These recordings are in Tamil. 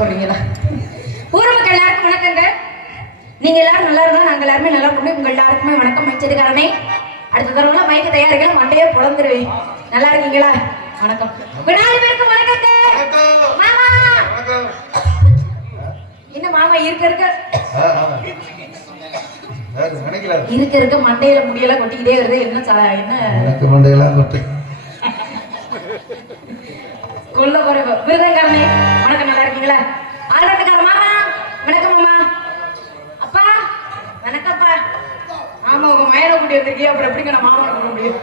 போடுறீங்களா? ஊர் மக்கள் எல்லாருக்கும் வணக்கங்க. நீங்க எல்லாரும் நல்லா இருந்தா நாங்க எல்லாருமே நல்லா இருக்கணும். உங்க எல்லாருக்குமே வணக்கம் வச்சதுக்காரனே. அடுத்த தடவை மைக்கு தயாரிக்கலாம், மண்டையே பொழந்துருவேன். நல்லா இருக்கீங்களா? வணக்கம். உங்க 4 பேருக்கும் வணக்கங்க. மாமா என்ன மாமா இருக்க இருக்க மண்டையில முடியெல்லாம் கொட்டிக்கிட்டே வருது. என்ன மண்டையெல்லாம் கொட்டி கொல்ல போற விருதங்காரனே வணக்கம். நல்லா இருக்கீங்களா? ஆடத்துக்கார மாமா வணக்கம். மாமா அப்பா வணக்கப்பா. ஆமா உங்க மயனை கூட்டி வந்திருக்கீங்க, அப்புறம் எப்படிங்க நான் மாமா கூட்ட முடியும்?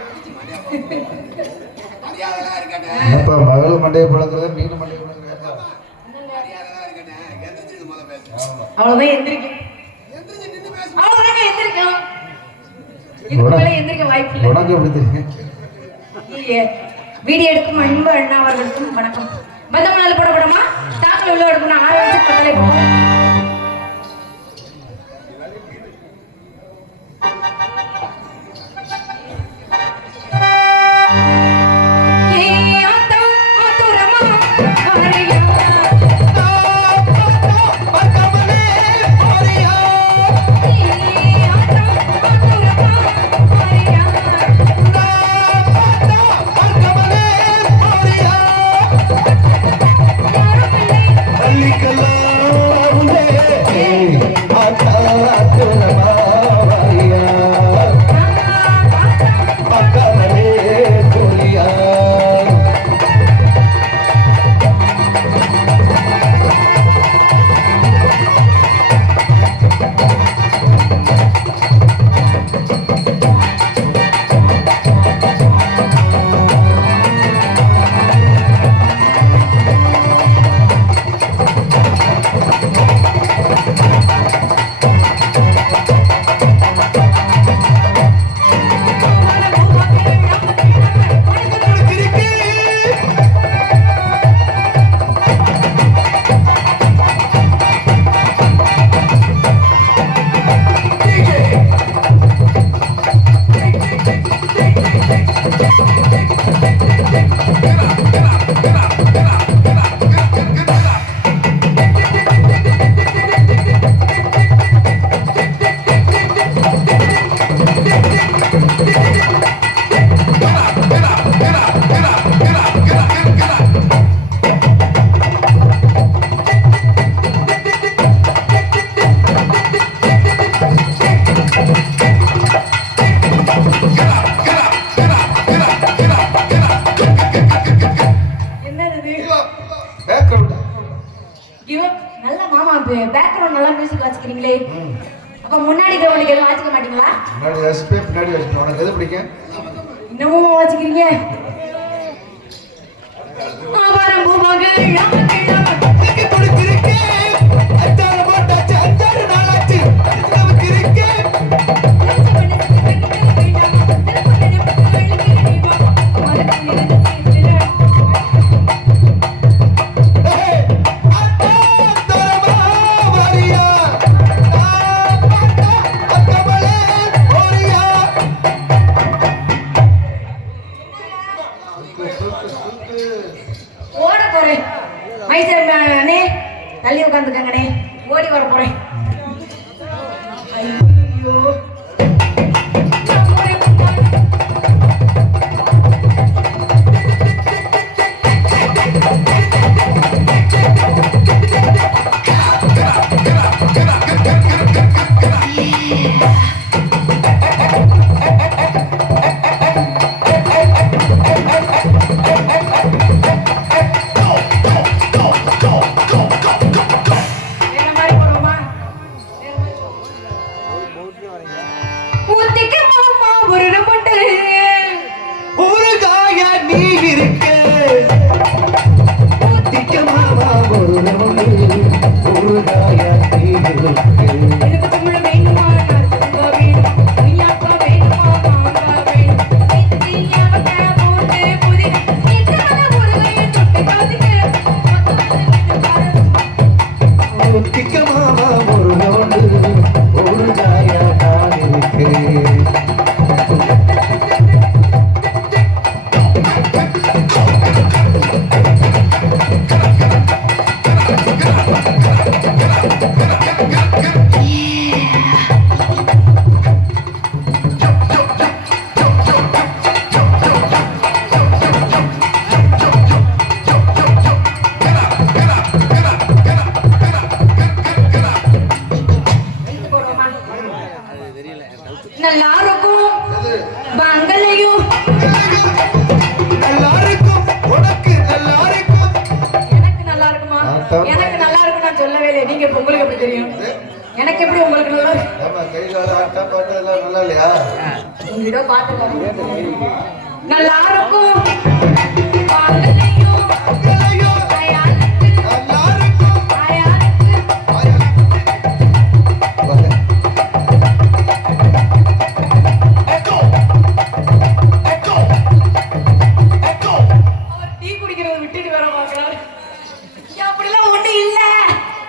மகளும் மண்டையை பழக்கிறது, மீன் மண்டையை பழக்கிறது. அவ்வளவுதான் எந்திரிக்கும். அவ்வளவுதாங்க எந்திரிக்கும். இதுக்கு மேல எந்திரிக்க வாய்ப்பு இல்லை. உனக்கு எப்படி தெரியும்? வீடியோ எடுக்கும் அன்பு அண்ணா அவர்களுக்கும் வணக்கம். பந்தமனால போடப்படமா ஸ்டாக்ல உள்ள எடுக்கணும். ஆரம்பிச்சு பத்தாலே போகும். அப்ப முன்னாடி கிரவுண்டுக்கு எதுவும் வாசிக்க மாட்டீங்களா? முன்னாடி வாசிப்பேன், பின்னாடி வாசிப்பேன். உனக்கு எது பிடிக்கும்? இன்னமும் வாசிக்கிறீங்க? ஓட போறேன். மைசூர் அண்ணே தள்ளி உட்காந்துக்கங்கண்ணே. ஓடி வர போறேன். ஐயோ Get up! நான் சொல்லவே இல்லை. நீங்க இப்ப உங்களுக்கு எப்படி தெரியும்? எனக்கு எப்படி உங்களுக்கு நல்லா ஏம்மா, கை கால் ஆட்டா பாட்டு எல்லாம் நல்லா இல்லையா? உங்ககிட்ட பாத்துக்கோங்க. நல்லா இருக்கும் பாங்கலையும் ஆயாருக்கு ஆயாருக்கு அவர் டீ குடிக்கிறத விட்டுட்டு வர பாக்குறாரு. அப்படிலாம் ஒண்ணு இல்ல,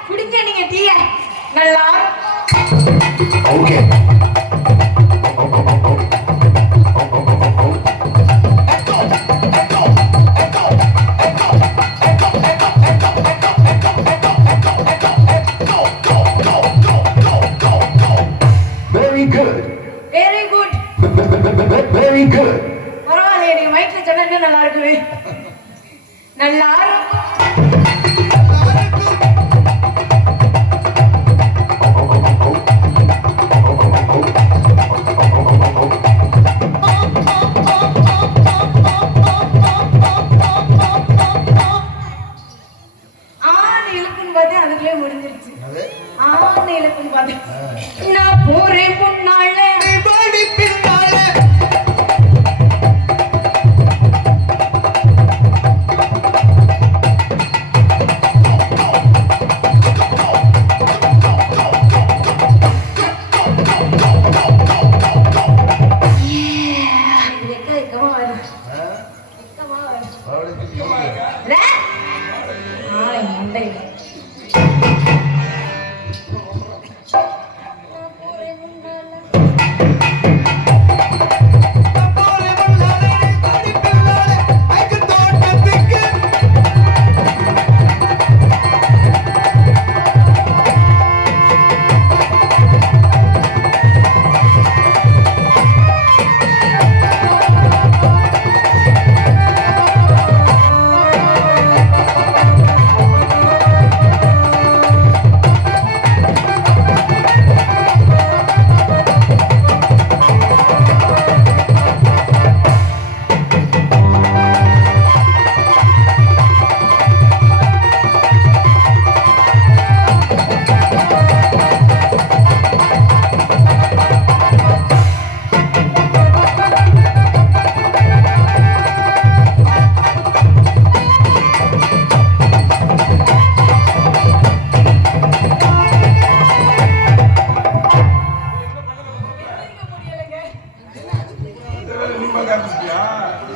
குடிங்க நீங்க டீய. நல்லா Very good. Very good. Very good. பரவாயில்லையே, நீங்க மைக்ல சொன்னா இன்னும் நல்லா இருக்குமே. நல்லா இருக்கும். ஆண் இழுப்புன்னு பார்த்தேன், அதுக்குள்ளே முடிஞ்சிருச்சு. அது ஆண் இழுப்புன்னு பார்த்தேன். நான் போறேன் முன்னால வெக்க வெக்கமா வரும். வெக்கமா வரும். ரே! நாளை மண்டையில. நான் போறேன் முன்னால.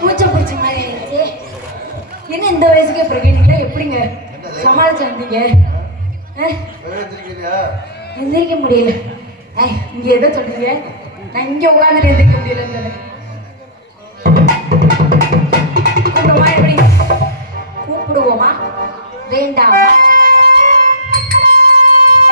மூச்சை பிடிச்ச மாதிரி ஆயிடுச்சு. என்ன இந்த வயசுக்கு பிரகீனிங்களா எப்படிங்க சமாளிச்சு வந்தீங்க? எந்திரிக்க முடியல. இங்க எதோ சொல்றீங்க, நான் இங்க உட்காந்துட்டு எந்திரிக்க முடியலன்னு. கூப்பிடுவோமா எப்படி? கூப்பிடுவோமா வேண்டாமா?